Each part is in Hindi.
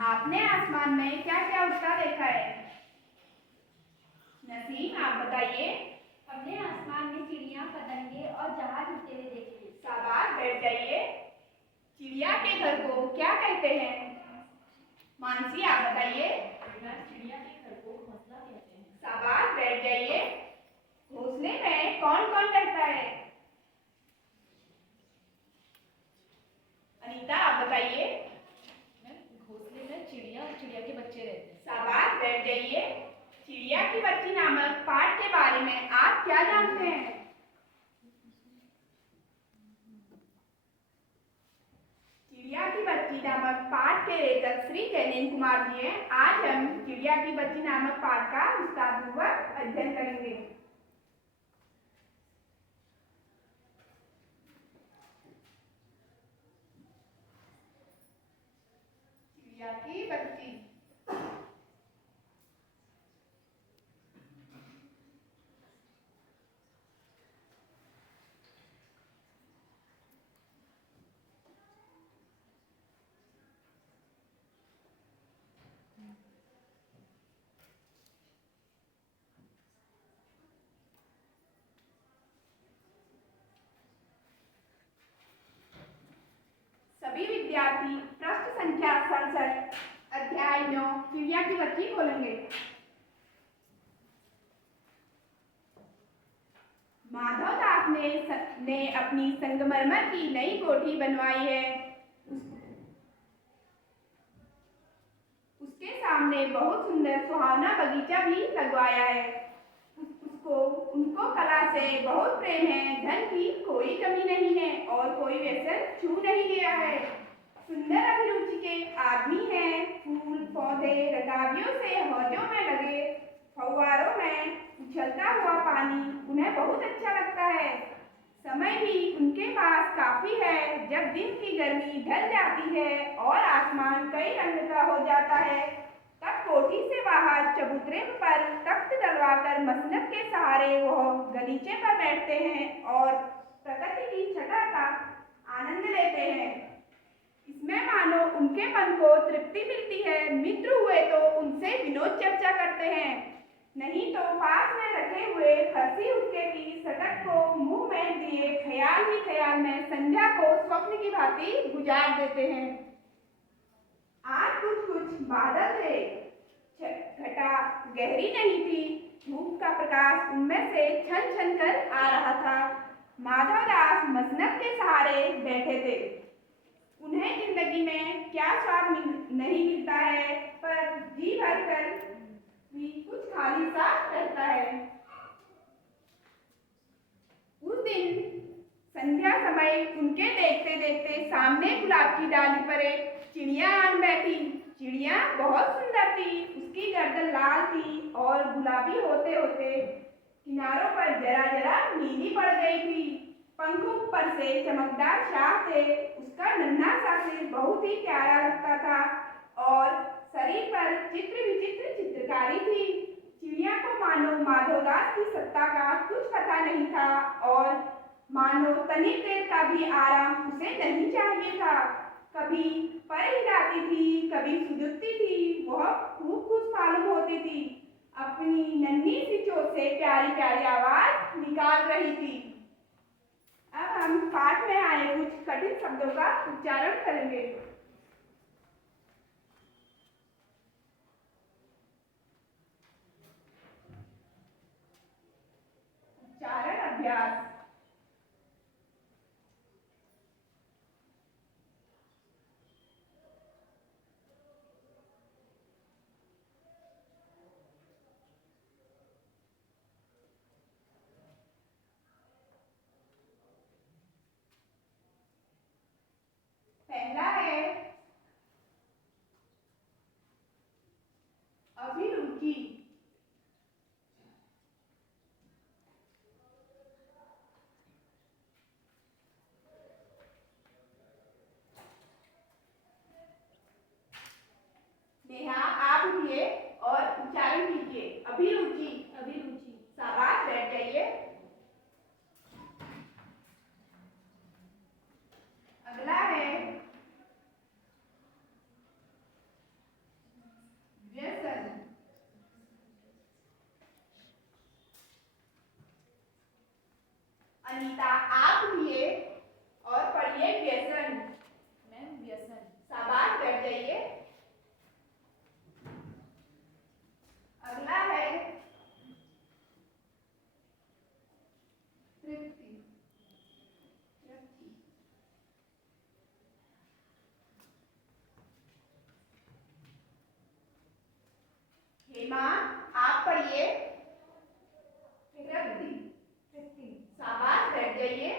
आपने आसमान में क्या क्या उड़ता देखा है? नसीम, आप बताइए। हमने आसमान में चिड़िया, पतंगे और जहाज उड़ते हुए देखे। शाबाश, बैठ जाइए। चिड़िया के घर को क्या कहते हैं? मानसी, आप बताइए। चिड़िया के घर को घोंसला कहते हैं। शाबाश, बैठ जाइए। घोंसले में कौन कौन रहता है? अनीता, आप बताइए। घोंसले में चिड़िया और चिड़िया के बच्चे रहते हैं। शाबाश, बैठ जाइए। चिड़िया की बच्ची नामक पाठ के बारे में आप क्या जानते हैं? चिड़िया की बच्ची नामक पाठ के लेखक श्री जैनेन्द्र कुमार जी हैं। आज हम चिड़िया की बच्ची नामक पाठ का विस्तारपूर्वक अध्ययन करेंगे। चिड़िया की बच्ची। सभी विद्यार्थी पृष्ठ संख्या 67 अध्याय 9 चिड़िया की बच्ची खोलेंगे। माधव दास ने अपनी संगमरमर की नई कोठी बनवाई है। उसके सामने बहुत सुंदर सुहावना बगीचा भी लगवाया है। उनको कला से बहुत प्रेम है। धन की कोई कमी नहीं है और कोई व्यसन छू नहीं गया है। सुंदर अभिरुचि के आदमी हैं। फूल पौधे रकाबियों से हौजों में लगे फव्वारों में उछलता हुआ पानी उन्हें बहुत अच्छा लगता है। समय भी उनके पास काफी है। जब दिन की गर्मी ढल जाती है और आसमान कई रंग का हो जाता है, तब कोठी से बाहर चबूतरे पर तख्त डलवाकर मसनद के सहारे वह गलीचे पर बैठते हैं और प्रकृति की छटा का आनंद लेते हैं। इसमें मानो उनके मन को तृप्ति मिलती है। मित्र हुए तो उनसे विनोद चर्चा करते हैं, नहीं तो पास में रखे हुए फरसी हुक्के की सटक को मुंह में दिए ख्याल ही ख्याल में संध्या को स्वप्न की भांति गुजार देते हैं। आज कुछ कुछ बादल थे। घटा गहरी नहीं थी। धूप का प्रकाश उनमें से छन छन कर आ रहा था। माधव दास मसनद के सहारे बैठे थे। उन्हें जिंदगी में क्या स्वाद नहीं मिलता है, पर जी भर कर भी कुछ खाली सा रहता है। उस दिन संध्या समय उनके देखते देखते सामने गुलाब की डाली पर एक चिड़िया आन बैठी। चिड़िया बहुत सुंदर थी। उसकी गर्दन लाल थी और गुलाबी होते होते किनारों पर जरा जरा नीली पड़ गई थी। पंखों पर से चमकदार शाह थे। उसका नन्हा सा सिर बहुत ही प्यारा लगता था और शरीर पर चित्र विचित्र चित्रकारी थी। चिड़िया को मानो माधवदास की सत्ता का कुछ पता नहीं था और मानो तनिक देर का भी आराम उसे नहीं चाहिए था। कभी पर हिलाती थी, कभी सुजुकती थी। वह खूब खुश मालूम होती थी। अपनी नन्ही सी चोट से प्यारी प्यारी आवाज निकाल रही थी। अब हम पाठ में आए कुछ कठिन शब्दों का उच्चारण करेंगे। उच्चारण अभ्यास। पहला है अभिरुचि। नेहा, आप उठिए और उच्चारण कीजिए। अभिरुचि। अभिरुचि। शाबाश, बैठ जाइए। अगला है हेमा, आप पढ़िए। शाबाश, बैठ जाइए।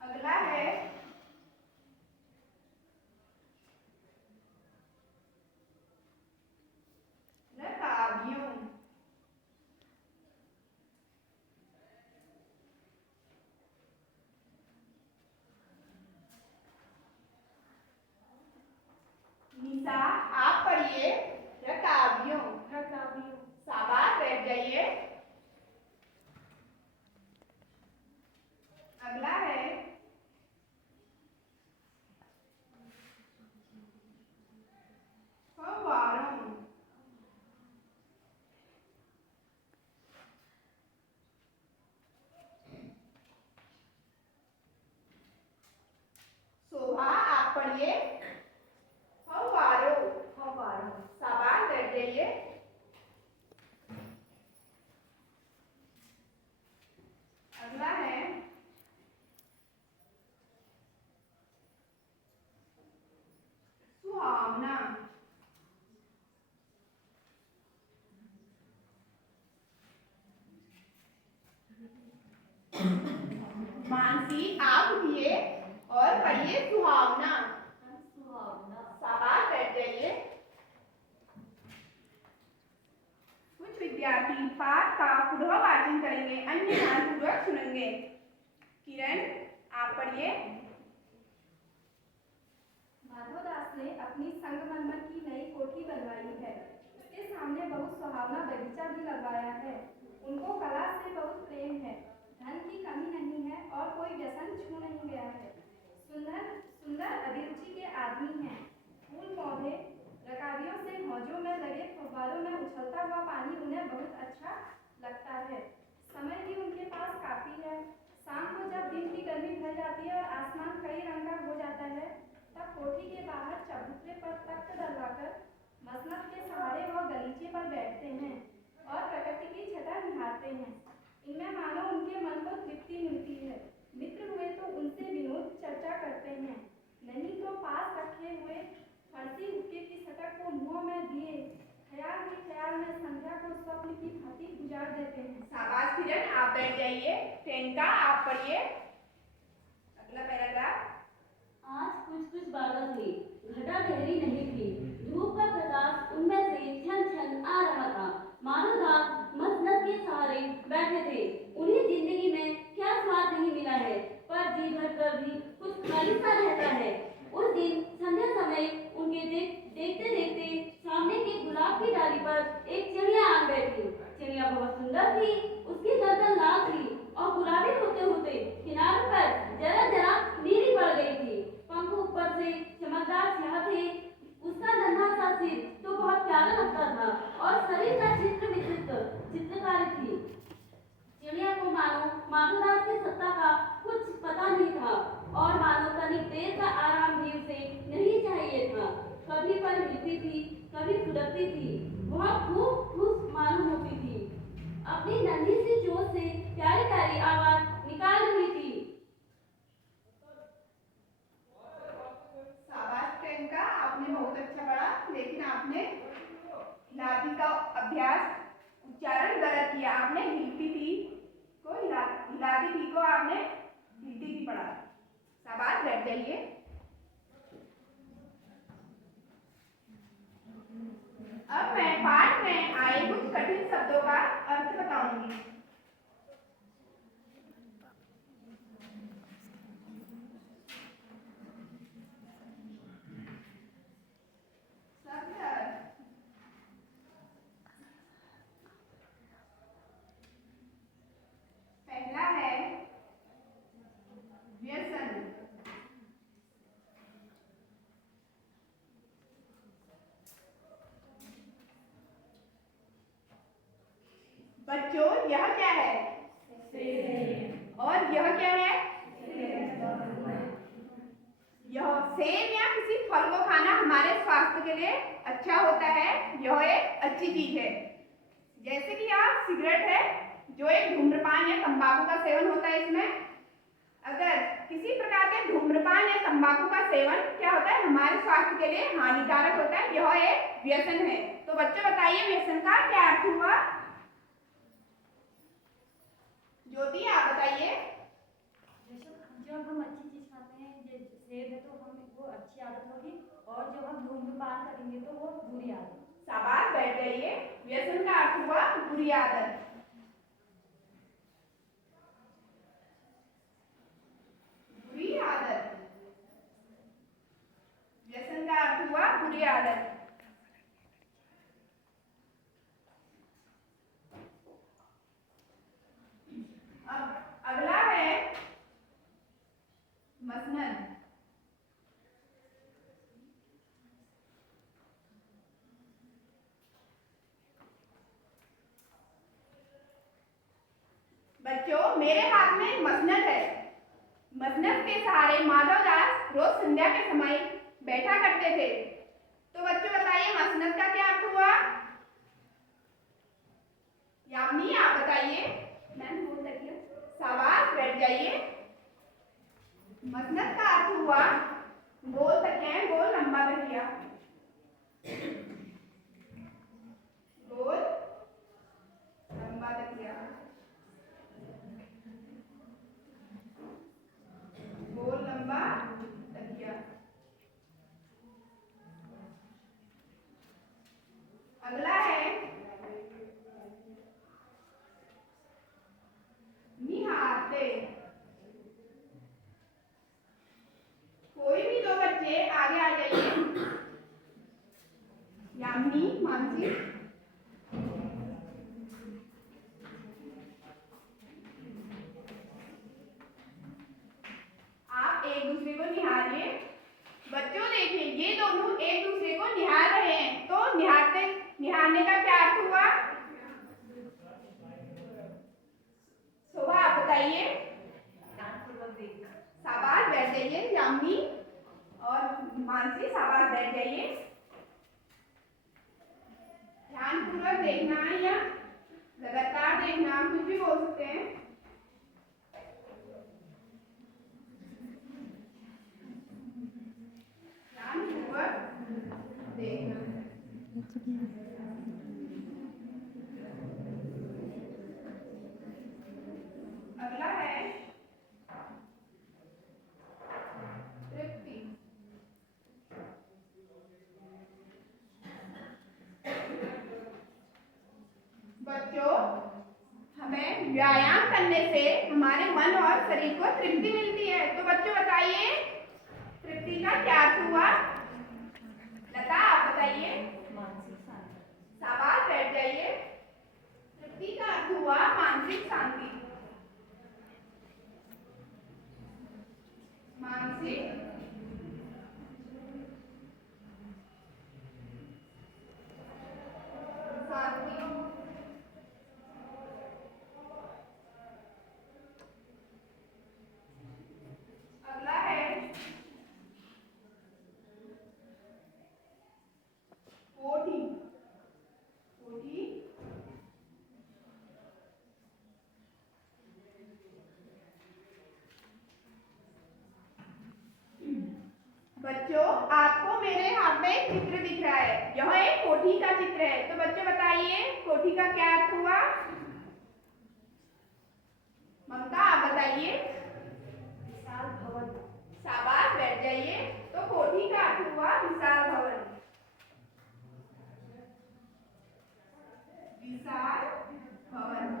अगला है रकाबियों। निशा, आप पढ़िए। रकाबियों। शाबाश, बैठ जाइए। अगला है फव्वारों। शोभा, आप पढ़िए। फव्वारों। शाबाश, बैठ जाइए। अगला है सुहावना। मानसी, आप उठिए और पढ़िए सुहावना। शाबाश, बैठ जाइए। कुछ विद्यार्थी पाठ का पुनः वाचन करेंगे, अन्य ध्यानपूर्वक सुनेंगे। किरण, आप पढ़िए। माधवदास ने अपनी संगमरमर की नई कोठी बनवाई है। उसके सामने बहुत सुहावना बगीचा भी लगवाया है। उनको कला से बहुत प्रेम है। धन की कमी नहीं है और कोई व्यसन छू नहीं गया है। सुंदर सुंदर अभिरुचि के आदमी हैं। फूल पौधे रकाबियों से मौजों में लगे फव्वारों में उछलता हुआ पानी उन्हें बहुत अच्छा लगता है। समय भी उनके पास काफी है। शाम को जब दिन की गर्मी ढल जाती है और आसमान कई रंग का हो जाता है, तब कोठी के बाहर चबूतरे पर तख्त डलवाकर मसनद के सहारे वह गलीचे पर बैठते हैं और प्रकृति की छटा निहारते हैं। इनमें मानो उनके मन को तृप्ति मिलती है। मित्र हुए तो उनसे विनोद चर्चा करते हैं, नहीं तो पास रखे हुए फर्सी हुक्के की सटक को मुंह में दिए ख्याल ही ख्याल में संध्या को स्वप्न की भांति गुजार देते हैं। शाबाश किरण, आप बैठ जाइए। टेंका, आप पढ़िए। अगला पैराग्राफ। आज कुछ कुछ बादल थे, घटा गहरी नहीं थी। धूप का प्रकाश उनमें से छन छन आ रहा था। मानवदास मसनद के सहारे बैठे थे। उन्हें जिंदगी में क्या स्वाद नहीं मिला है, पर जी भर कर भी कुछ खाली सा रहता है। उस दिन संध्या समय उनके देखते देखते सामने के गुलाब की डाली पर एक चिड़िया आ बैठी। चिड़िया बहुत सुंदर थी। उसकी गर्दन लाल थी और गुलाबी होते होते किनारों पर जरा जरा नीली पड़ गई थी। पंख ऊपर से चमकदार स्याह थे। उसका नन्हा सा सिर तो बहुत प्यारा लगता था और शरीर का चित्र विचित्र चित्रकारी थी। चिड़िया को मानो माधवदास की सत्ता का कुछ पता नहीं था और मानो तनिक देर का आराम भी उसे नहीं चाहिए था। कभी पर मिलती थी, कभी फुदकती थी। बहुत खूब खुश मालूम होती थी। अपनी नन्ही सी चोंच से प्यारी प्यारी आवाज निकाल रही थी। शाबाश टेंका, आपने बहुत अच्छा पढ़ा, लेकिन आपने हिलाती का अभ्यास उच्चारण गलत किया। आपने हिलती थी को हिलाती थी को आपने हिलती थी पढ़ा। शाबाश, बैठ जाइए। अब मैं पाठ में आए कुछ कठिन शब्दों का अर्थ बताऊंगी। शब्द अर्थ। पहला है व्यसन। बच्चों, यह क्या है? और यह क्या है? यह सेब या किसी फल को खाना हमारे स्वास्थ्य के लिए अच्छा होता है। यह एक अच्छी चीज है। जैसे कि आप सिगरेट है जो एक धूम्रपान या तंबाकू का सेवन होता है। इसमें अगर किसी प्रकार के धूम्रपान या तंबाकू का सेवन क्या होता है, हमारे स्वास्थ्य के लिए हानिकारक होता है। यह एक व्यसन है। तो बच्चों बताइए व्यसन का क्या अर्थ हुआ? ज्योति आप बताइए। जब हम अच्छी चीज खाते हैं, जैसे सेब है, तो हम वो अच्छी आदत होगी, और जब हम धूम्रपान करेंगे तो वो बुरी आदत। शाबाश, बैठ जाइए। व्यसन का अर्थ हुआ बुरी आदत। बुरी आदत, व्यसन का अर्थ हुआ बुरी आदत। अब अगला है मसनद। बच्चों मेरे हाथ में मसनद है। मसनद के सहारे माधवदास रोज संध्या के समय बैठा करते थे। तो बच्चों बताइए मसनद का क्या अर्थ हुआ? यामिनी आप बताइए। मैम बोल तकिया। शाबाश, बैठ जाइए। मसनद का अर्थ हुआ गोल तकिया, गोल लंबा तकिया। गोल लंबा तकिया, गोल लंबा तकिया। अगला है निहारते। कोई भी दो बच्चे आगे आ जाइए। यामिनी, मानसी। आप एक दूसरे को निहारिए। बच्चों देखिए ये दोनों एक दूसरे को निहार रहे हैं। तो निहारने का क्या अर्थ हुआ? शोभा आप बताइए। शाबाश, बैठ जाइए। यामिनी और मानसी शाबाश, बैठ जाइए। ध्यानपूर्वक देखना है या लगातार देखना, आप कुछ भी बोल सकते हैं। ध्यानपूर्वक देखना। अगला है तृप्ति। बच्चों हमें व्यायाम करने से हमारे मन और शरीर को तृप्ति मिलती है। तो बच्चों बताइए तृप्ति का क्या अर्थ हुआ? लता आप बताइए। शाबाश, बैठ जाइए। तृप्ति का अर्थ हुआ मानसिक शांति। मानसिक शांति। अगला है कोठी। कोठी बच्चों आपको मेरे हाथ में एक चित्र दिख रहा है। यह एक कोठी का चित्र है। तो बच्चों बताइए कोठी का क्या अर्थ हुआ? ममता आप बताइए। विशाल भवन। शाबाश, बैठ जाइए। तो कोठी का अर्थ हुआ विशाल भवन। विशाल भवन।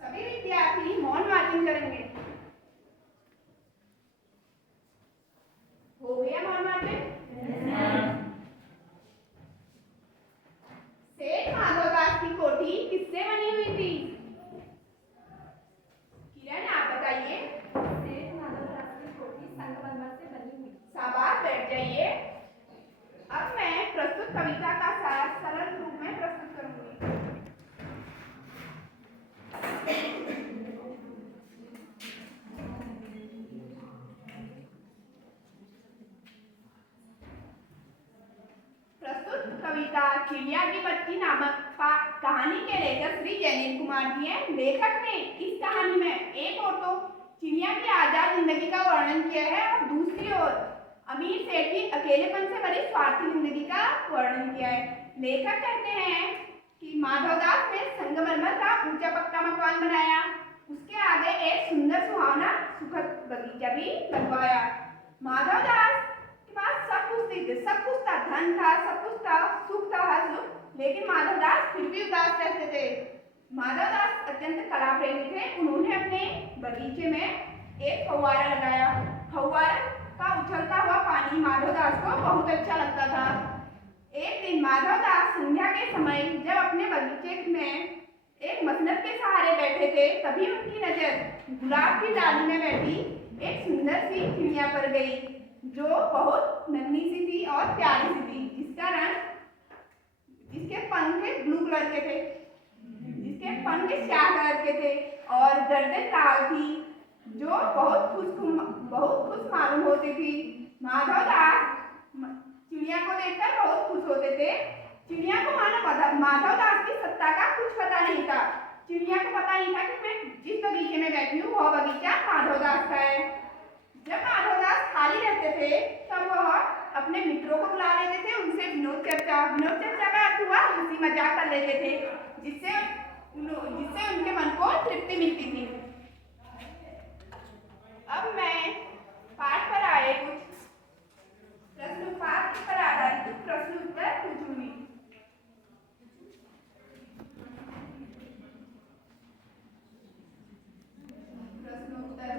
सभी विद्यार्थी मौन वाचन करेंगे। हो गया मौन वाचन? चिड़िया की बच्ची नामक कहानी के लेखक श्री जयनील कुमार जी हैं। लेखक ने इस कहानी में एक ओर तो चिड़िया की आजाद जिंदगी का वर्णन किया है और दूसरी ओर अमीर सेठ की अकेलेपन से भरी स्वार्थी जिंदगी का वर्णन किया है। लेखक कहते हैं कि माधवदास ने संगमरमर का ऊंचा पक्का मकान बनाया, उसके आगे एक सुंदर सुहावना सुखद बगीचा भी लगवाया। माधवदास के पास सब कुछ था, धन था, सब कुछ था, सुख था, हर सुख, लेकिन माधवदास फिर भी उदास रहते थे। माधवदास अत्यंत कला प्रेमी थे। उन्होंने अपने बगीचे में एक फव्वारा लगाया। फव्वारा का उछलता हुआ पानी माधवदास को बहुत अच्छा लगता था। एक दिन माधवदास संध्या के समय जब अपने बगीचे में एक मसनद के सहारे बैठे थे, तभी उनकी नजर गुलाब की डाली में बैठी एक सुंदर सी चिड़िया पर गई, जो बहुत नन्ही सी थी और प्यारी सी थी, जिसके पंख ब्लू कलर के थे, जिसके पंख स्याह कलर के थे और गर्दन लाल थी, जो बहुत खुश मालूम होती थी। माधवदास चिड़िया को देखकर बहुत खुश होते थे। चिड़िया को माधवदास की सत्ता का कुछ पता नहीं था। चिड़िया को पता नहीं था कि मैं जिस बगीचे में बैठी हूँ वह बगीचा माधवदास का है। जब माधवदास खाली रहते थे तब वह अपने मित्रों को बुला लेते थे, उनसे विनोद चर्चा का अर्थ हुआ हंसी मजाक कर लेते थे, जिससे उनके मन को तृप्ति मिलती थी। अब मैं पाठ पर आए पाठ पर आधारित कुछ प्रश्न उत्तर पूछूंगी। प्रश्नोत्तर।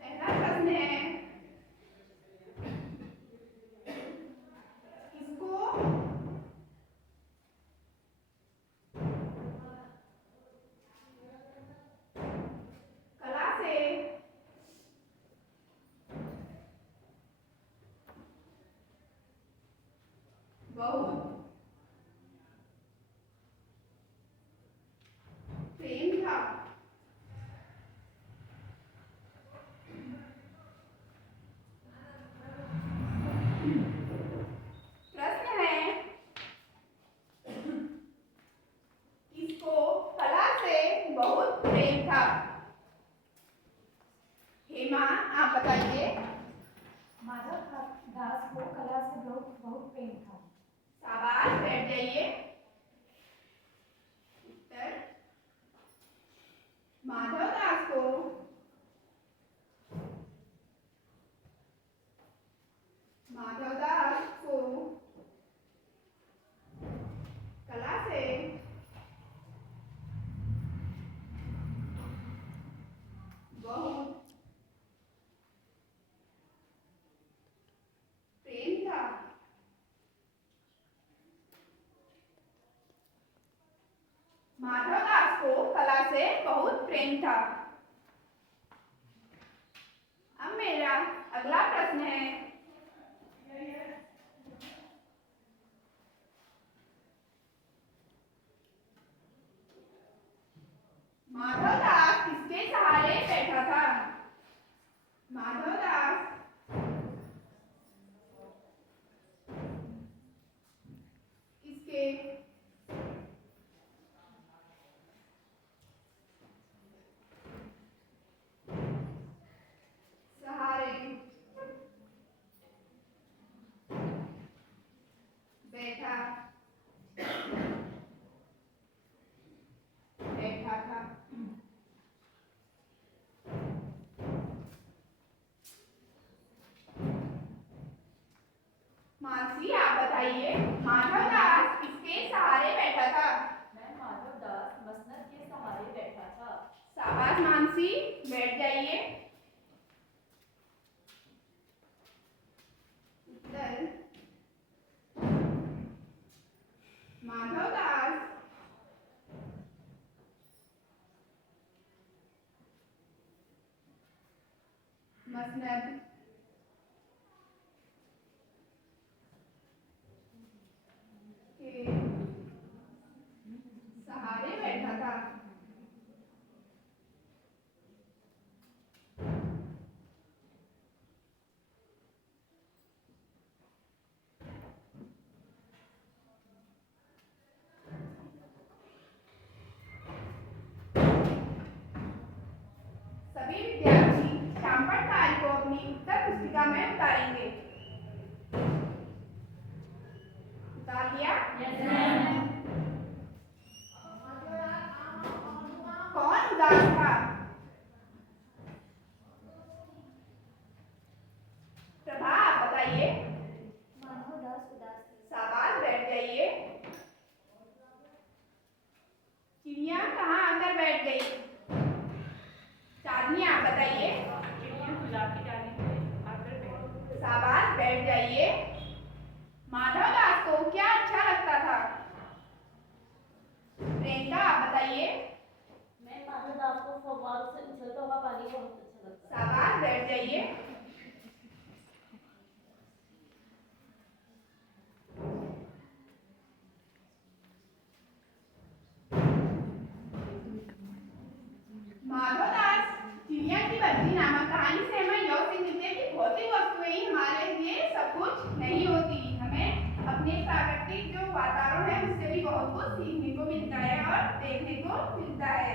पहला प्रश्न है, किसको कला से बहुत प्रेम था? प्रश्न है, किसको कला से बहुत प्रेम था? हेमा, आप बताइए। माधवदास को कला से बहुत प्रेम था। शाबाश, बैठ जाइए। उत्तर, माधवदास को कला से बहुत प्रेम था। माधवदास को कला से बहुत प्रेम था। अब मेरा अगला प्रश्न है, माधवदास किसके सहारे बैठा था? माधवदास किसके सहारे बैठा था? मानसी, आप बताइए, माधवदास किसके सहारे बैठा था? माधवदास मसनद के सहारे बैठा था। शाबाश मानसी, बैठ जाइए। उत्तर, माधवदास मसनद के सहारे बैठा था। पुस्तिका में उतारेंगे। उतार लिया? कौन उदास था? प्रभा, आप बताइए। मानवदास उदास थे। शाबाश, बैठ जाइए। चिड़िया कहाँ आकर बैठ गई? चांदनी, आप बताइए। चिड़िया गुलाब की डाली पे आकर बैठी। शाबाश, बैठ जाइए। माधवदास को क्या अच्छा लगता था? प्रियंका, आप बताइए। मैं माधवदास को फव्वारों से उछलता हुआ पानी बहुत अच्छा लगता है। शाबाश, बैठ जाइए। माधवदास, चिड़िया की बच्ची नामक कहानी से हमें यह सीख मिलती है कि भौतिक वस्तुएं ही हमारे लिए सब कुछ नहीं होती। हमें अपने प्राकृतिक जो वातावरण है उससे भी बहुत कुछ सीखने को मिलता है और देखने को मिलता है।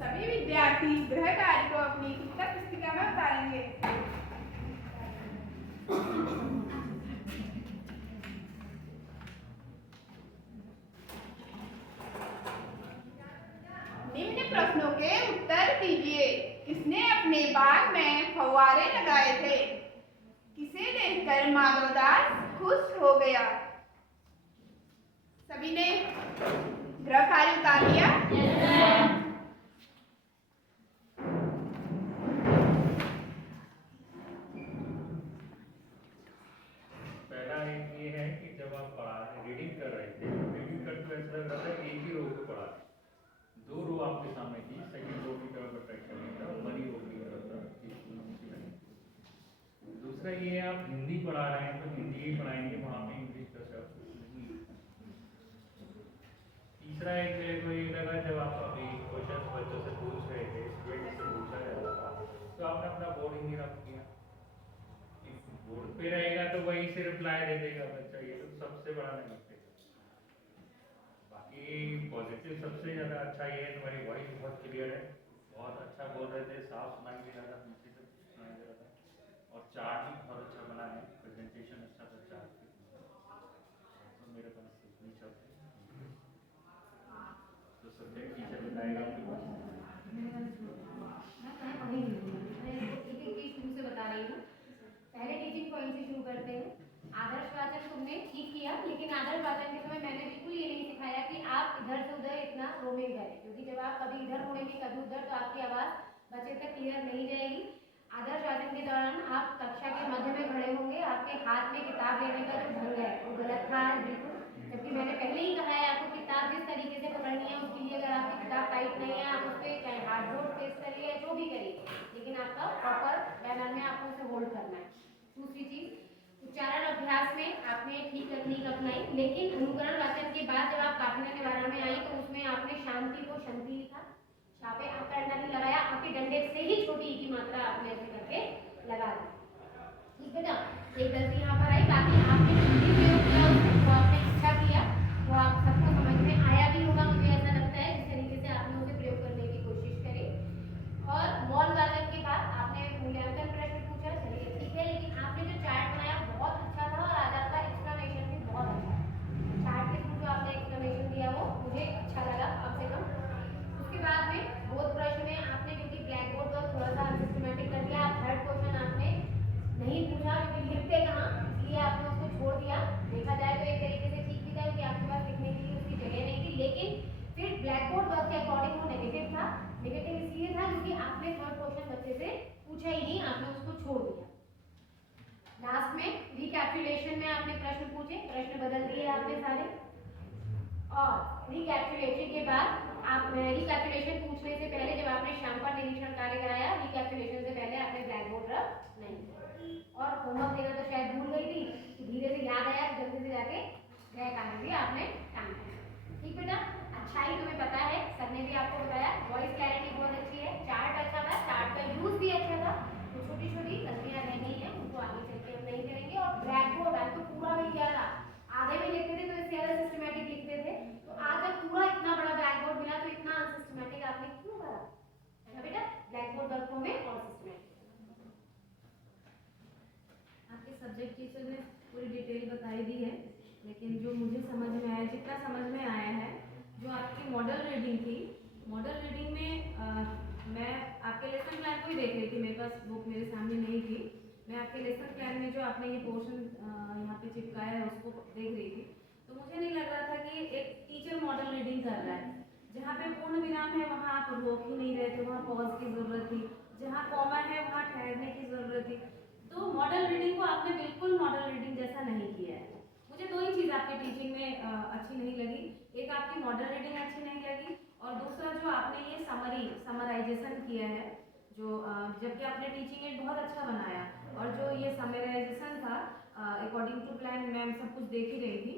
सभी विद्यार्थी गृह कार्य को अपनी उत्तर पुस्तिका में उतारेंगे। निम्न प्रश्नों के उत्तर दीजिए। किसने अपने बाग में फव्वारे लगाए थे? किसे देखकर माधवदास खुश हो गया? सभी ने गृह कार्य उतार लिया? पहला एक ये है कि जब आप रीडिंग कर रहे थे, रीडिंग करते हुए ऐसा लग रहा था एक ही रो को पढ़ा रहे, दो रो आपके सामने थी, सेकंड रो की तरफ अट्रैक्शन नहीं था, बड़ी रो की तरफ था। दूसरा ये आप हिंदी पढ़ा रहे हैं तो हिंदी ही पढ़ाएंगे, वहाँ पे इंग्लिश का शब्द नहीं। तीसरा एक मेरे को ये लगा, जब आप अभी क्वेश्चन बच्चों से पूछ रहे थे, स्टूडेंट से पूछा जा रहा था, तो आपने अपना बोर्ड ही रख दिया। बोर्ड पे रहेगा तो वहीं से रिप्लाई दे देगा बच्चा, ये तो सबसे बड़ा नेगेटिव। बाकी पॉजिटिव सबसे ज़्यादा अच्छा ये है, तुम्हारी वॉइस बहुत क्लियर है, बहुत अच्छा बोल रहे थे, साफ सुनाई दे रहा था, पीछे से सुनाई दे रहा था, और चार्ट भी बहुत अच्छा बना है, प्रेजेंटेशन अच्छा था चार्ट पे। तो मेरे पास इतनी शब्द है, तो सब्जेक्ट टीचर बताएगा आपके पास। एक चीज शुरू से बता रही हूँ। पहले टीचिंग पॉइंट से शुरू करते हैं। आदर्श वाचन तुमने ठीक किया, लेकिन आदर्श वाचन के समय मैंने बिल्कुल ये नहीं सिखाया कि आप इधर से उधर इतना रोमिंग करें, क्योंकि जब आप कभी इधर रोमेंगे कभी उधर तो आपकी आवाज़ बच्चे तक क्लियर नहीं जाएगी। आदर्श वाचन के दौरान आप कक्षा के मध्य में खड़े होंगे, आपके हाथ में किताब लेने का जो ढंग है वो गलत था बिल्कुल, जबकि मैंने पहले ही कहा है आपको किताब जिस तरीके से पकड़नी है उसके लिए। अगर आपकी किताब टाइट नहीं है, आप उस पर चाहे हार्डबोर्ड पेस्ट करिए या जो भी करिए, लेकिन आपका प्रॉपर बैनर में आपको उसे होल्ड करना है। दूसरी चीज, उच्चारण अभ्यास में आपने ठीक तकनीक अपनाई, लेकिन अनुकरण वाचन के बाद जब आप काटने निवारण में आई तो उसमें आपने शांति को शंति लिखा, छापे आपका डंडा नहीं लगाया, आपके डंडे से ही छोटी की मात्रा आपने ऐसे करके लगा दी। ठीक बेटा, एक गलती यहाँ पर आई। बाकी आपने हिंदी प्रयोग किया उसमें, वो आपने अच्छा किया, वो आप सबको समझ में आया भी होगा, मुझे ऐसा लगता है, जिस तरीके से आपने उसे प्रयोग करने की कोशिश करी। और मौन वाचन के बाद आपने मूल्यांकन प्रश्न पूछा, चलिए ठीक है, लेकिन आपने जो चार्ट बनाया बहुत अच्छा था और आज आपका एक्सप्लेनेशन भी बहुत अच्छा था। चार्ट के थ्रू जो आपने एक्सप्लेनेशन दिया वो मुझे अच्छा लगा कम से कम। उसके बाद में बोध प्रश्न में आपने, क्योंकि ब्लैक बोर्ड पर थोड़ा सा सिस्टमेटिक कर दिया, आप थर्ड क्वेश्चन आपने नहीं पूछा क्योंकि लिखते कहाँ, इसलिए आपने उसको छोड़ दिया। देखा जाए तो एक तरीके से ठीक भी था क्योंकि आपके पास लिखने के लिए उसकी जगह नहीं थी, लेकिन फिर ब्लैक बोर्ड वर्क के अकॉर्डिंग वो नेगेटिव था। नेगेटिव इसलिए था क्योंकि आपने थर्ड क्वेश्चन बच्चे से पूछा ही नहीं, आपने उसको छोड़ दिया। लास्ट में रिकैप्चुलेशन में आपने प्रश्न पूछे, प्रश्न बदल दिए आपने सारे, और रिकैप्चुलेशन के बाद आप रिकैप्चुलेशन पूछने से पहले जब आपने शाम पर निरीक्षण कार्य कराया, रिकैप्चुलेशन से पहले आपने ब्लैक बोर्ड रख नहीं किया। और होमवर्क देना तो शायद भूल गई थी, तो धीरे से याद आया, जल्दी से जाके गृह कार्य भी आपने काम किया। ठीक बेटा, अच्छा ही तुम्हें पता है, सर ने भी आपको बताया, वॉइस क्लैरिटी बहुत अच्छी है, चार्ट अच्छा था, चार्ट का यूज भी अच्छा था, तो छोटी छोटी गलतियां रह गई हैं उनको आगे चल के हम नहीं करेंगे। और ब्लैक बोर्ड आज तो पूरा भी किया था, आधे में लिखते थे तो रीडिंग थी। मॉडल रीडिंग में मैं आपके लेसन प्लान को ही देख रही थी, मेरे पास बुक मेरे सामने नहीं थी। मैं आपके लेसन प्लान में जो आपने ये पोर्शन यहाँ पे चिपकाया है उसको देख रही थी, तो मुझे नहीं लग रहा था कि एक टीचर मॉडल रीडिंग कर रहा है। जहाँ पे पूर्ण विराम है वहाँ आप रोक ही नहीं रहे थे, वहाँ पॉज की ज़रूरत थी। जहाँ कॉमा है वहाँ ठहरने की ज़रूरत थी। तो मॉडल रीडिंग को आपने बिल्कुल मॉडल रीडिंग जैसा नहीं किया है। मुझे दो ही चीज़ आपकी टीचिंग में अच्छी नहीं लगी। एक आपकी मॉडल रीडिंग अच्छी नहीं लगी, और दूसरा जो आपने ये समराइजेशन किया है, जो जबकि आपने टीचिंग एड बहुत अच्छा बनाया, और जो ये समराइजेशन था अकॉर्डिंग टू प्लान, मैम सब कुछ देख ही रही थी,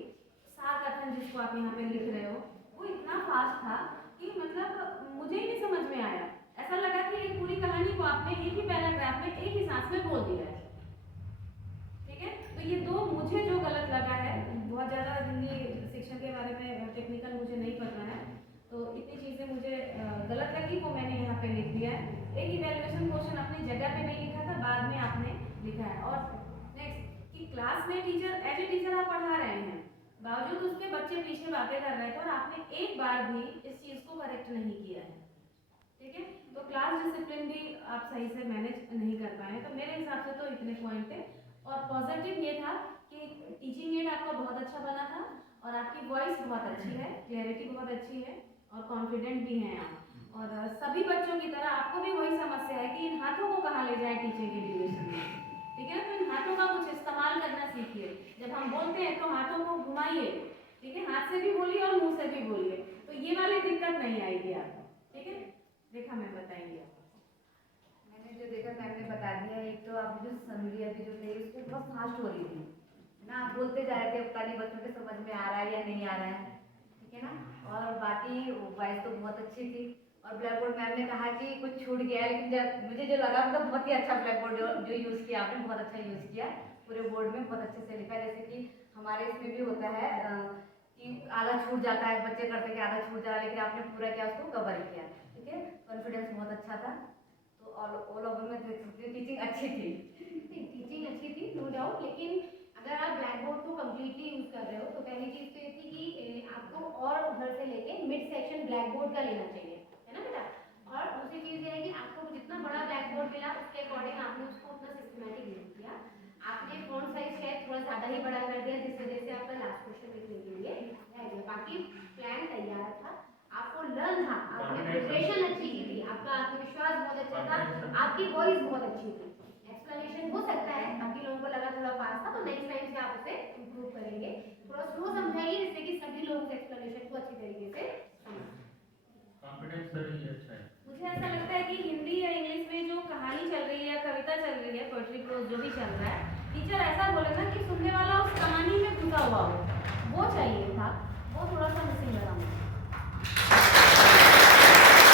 सार कथन जिसको आप यहाँ पे लिख रहे हो वो इतना फास्ट था कि मतलब मुझे ही नहीं समझ में आया। ऐसा लगा कि एक पूरी कहानी को आपने एक ही पैराग्राफ में एक ही सांस में बोल दिया है। ठीक है, तो ये दो मुझे जो गलत लगा है, बहुत ज़्यादा हिंदी शिक्षण के बारे में टेक्निकल मुझे नहीं पता है, तो इतनी चीज़ें मुझे गलत लगी वो मैंने यहाँ पे लिख दिया है। एक इवैल्यूएशन क्वेश्चन अपनी जगह पे नहीं लिखा था, बाद में आपने लिखा है। और नेक्स्ट कि क्लास में टीचर एज ए टीचर आप पढ़ा रहे हैं, बावजूद उसके बच्चे पीछे बातें कर रहे थे और आपने एक बार भी इस चीज़ को करेक्ट नहीं किया है। ठीक है, तो क्लास डिसिप्लिन भी आप सही से मैनेज नहीं कर पाए। तो मेरे हिसाब से तो इतने पॉइंट थे। और पॉजिटिव ये था कि टीचिंग एड आपका बहुत अच्छा बना था, और आपकी वॉइस बहुत अच्छी है, क्लैरिटी बहुत अच्छी है, और कॉन्फिडेंट भी हैं आप। और सभी बच्चों की तरह आपको भी वही समस्या है कि इन हाथों को कहाँ ले जाए टीचिंग की ड्यूरेशन में। ठीक है, तो इन हाथों का कुछ इस्तेमाल करना सीखिए। जब हम बोलते हैं तो हाथों को घुमाइए, ठीक है, हाथ से भी बोलिए और मुंह से भी बोलिए, तो ये वाली दिक्कत नहीं आएगी आपको। ठीक है, रेखा मैम बताएंगे आपको। मैंने जो देखा मैम ने बता दिया। एक तो आप जो समझी अभी जो थे उसको बहुत फास्ट हो रही थी ना, आप बोलते जा रहे थे, पता नहीं बच्चों के समझ में आ रहा है या नहीं आ रहा है। ठीक है ना, और बाकी वॉइस तो बहुत अच्छी थी। और ब्लैक बोर्ड मैम ने कहा कि कुछ छूट गया है, लेकिन जब मुझे जो लगा मतलब बहुत ही अच्छा ब्लैक बोर्ड जो यूज़ किया आपने, बहुत अच्छा यूज़ किया। पूरे बोर्ड में बहुत अच्छे से लिखा। जैसे कि हमारे इसमें भी होता है कि आधा छूट जाता है, बच्चे करते कि आधा छूट जा रहा है, लेकिन आपने पूरा क्या उसको कवर किया। ठीक है, कॉन्फिडेंस बहुत अच्छा था। तो ऑल ओवर में देख सकते हो टीचिंग अच्छी थी। टीचिंग अच्छी थी नो डाउट, लेकिन अगर आप ब्लैक बोर्ड को कम्प्लीटली यूज़ कर रहे हो तो पहली चीज़ तो ये थी कि आपको और उधर से लेके मिड सेक्शन ब्लैक बोर्ड का लेना चाहिए, है ना बेटा। और दूसरी चीज़ ये है कि आपको जितना बड़ा ब्लैक बोर्ड मिला उसके अकॉर्डिंग आपने उसको उतना सिस्टमेटिक नहीं किया। आपने फॉन्ट साइज शायद थोड़ा ज़्यादा ही बड़ा कर दिया, जिस वजह से आपका लास्ट क्वेश्चन लिखने के लिए रह गया। बाकी प्लान तैयार था, आपको लर्न था, आपने प्रिपरेशन अच्छी की थी, आपका आत्मविश्वास बहुत अच्छा था, आपकी वॉइस बहुत अच्छी थी। एक्सप्लेनेशन हो सकता है बाकी लोगों को लगा थोड़ा फास्ट था, तो नेक्स्ट टाइम से आप उसे इम्प्रूव करेंगे, थोड़ा स्लो समझाइए, जिससे कि सभी लोग उस एक्सप्लेनेशन को अच्छी तरीके से समझें। कॉन्फिडेंस सर ये अच्छा है। मुझे ऐसा लगता है कि हिंदी या इंग्लिश में जो कहानी चल रही है या कविता चल रही है, पोएट्री प्रोज जो भी चल रहा है, टीचर ऐसा बोले ना कि सुनने वाला उस कहानी में घुसा हुआ हो, वो चाहिए था, वो थोड़ा सा मिसिंग लगा मुझे।